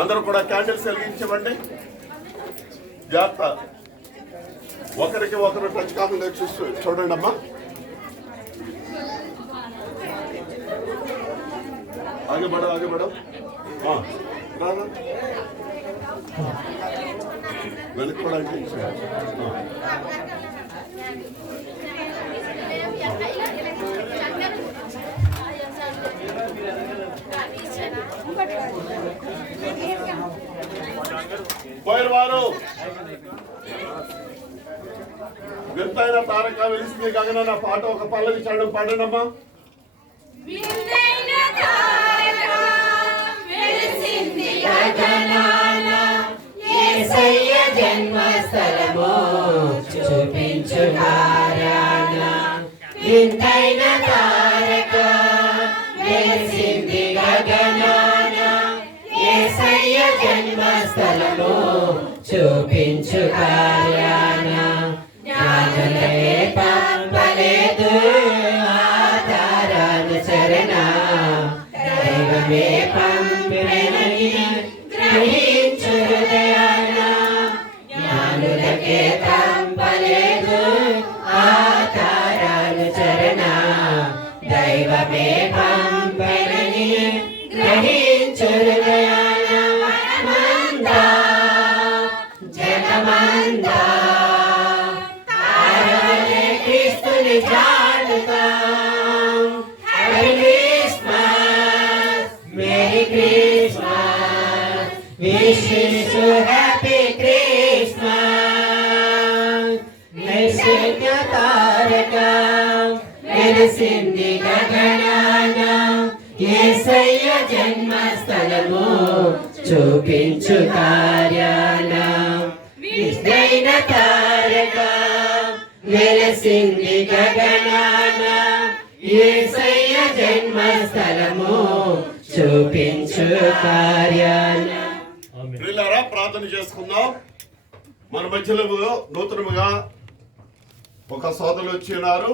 అందరూ కూడా క్యాండిల్స్ వెలిగించమండి. జాగ్రత్త. ఒకరికి ఒకరు టచ్ కాకుండా చూస్తూ చూడండి అమ్మా. ఆగే మేడం ఆగే మేడం వెనక్కి కూడా అంటే పోయినవారు వింతైన తారక వెలిసింది గగన నా పాట ఒక పల్లవి చాడు పాడనమ్మా వింతైన తారక వెలిసింది గగనాన యేసయ్య జన్మస్థలము చూపించు నారాయణ వింతైన జన్మస్థలము చూపించు కార్యాన జ్ఞానులే పంపలేదు ఆధారాలు చరణ దైవమే పంపినని గ్రహించు హృదయాన. జ్ఞానులకే పంపలేదు ఆధారాలు చరణ దైవమే పంపినని గ్రహించు క్రీస్తుని జాడుతాం happy Christmas merry Christmas wish you happy Christmas మెరిసిన తారక మెరిసింది గగనాన యేసయ్య జన్మస్థలము చూపించు కార్యాన విష్ణైన తారక వెలసింది గగనాన యేసయ్య జన్మస్థలము చూపించు కార్యాన. ప్రియులారా ప్రార్థన చేసుకుందాం. మన మధ్యలో నూతనముగా ఒక సోదరులు వచ్చి ఉన్నారు.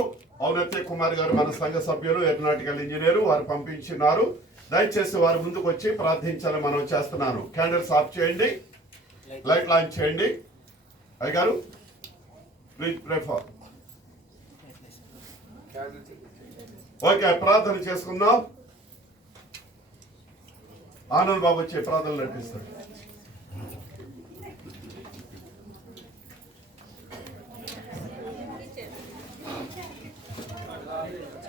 ఔనత్య కుమార్ గారు మన సంఘ సభ్యులు ఏరోనాటికల్ ఇంజనీర్ వారు పంపించినారు దయచేసి వారి ముందుకు వచ్చి ప్రార్థించాలని మనం చేస్తున్నాను. క్యాండిల్స్ ఆఫ్ చేయండి. లైట్ లాంచ్ చేయండి. అయ్య గారు ప్లీజ్ ప్రిఫర్ ఓకే ప్రార్థన చేసుకుందాం. ఆనంద్ బాబు వచ్చే ప్రార్థనలు నడిపిస్తాడు.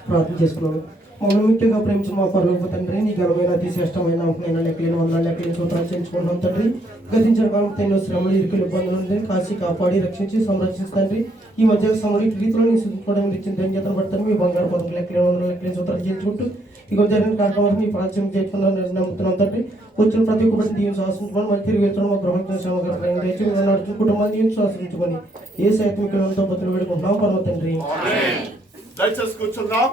ప్రార్థన చేసుకున్నాను మమ్మల్ని ప్రేమించిన మా పరుగు తండ్రి నీ ఘనమైన అతి శ్రేష్టమైన నేను లెక్కలేని వందల లెక్కలేని సూత్రాలు చేయించుకుంటున్నాం తండ్రి. గతించిన కాలం ఎన్నో శ్రమలు ఇరుకులు ఇబ్బందులు నుండి కాసి కాపాడి రక్షించి సంరక్షిస్తండ్రి ఈ మధ్య సమయంలో ఇటు రీతిలో నీ శుద్ధి ఇచ్చిన ధన్యతను పడతాను మీ బంగారు పదకు లెక్కలేని వందల లెక్కలేని సూత్రాలు చేయించుకుంటూ ఇక జరిగిన కార్యక్రమానికి మీ ప్రాచ్యం చేస్తున్నాను నమ్ముతున్నాం తండ్రి. వచ్చిన ప్రతి ఒక్కటి దీని శ్వాసించుకొని మరి తిరిగి వెళ్తున్నాం మా గృహ శ్రమగారు దయచేసి నడుచుకుని కుటుంబాన్ని దీని శాసించుకొని ఏ సైతం ఇక్కడ బతులు పెట్టుకుంటున్నాం పర్వ తండ్రి. దయచేసి కూర్చుందాం.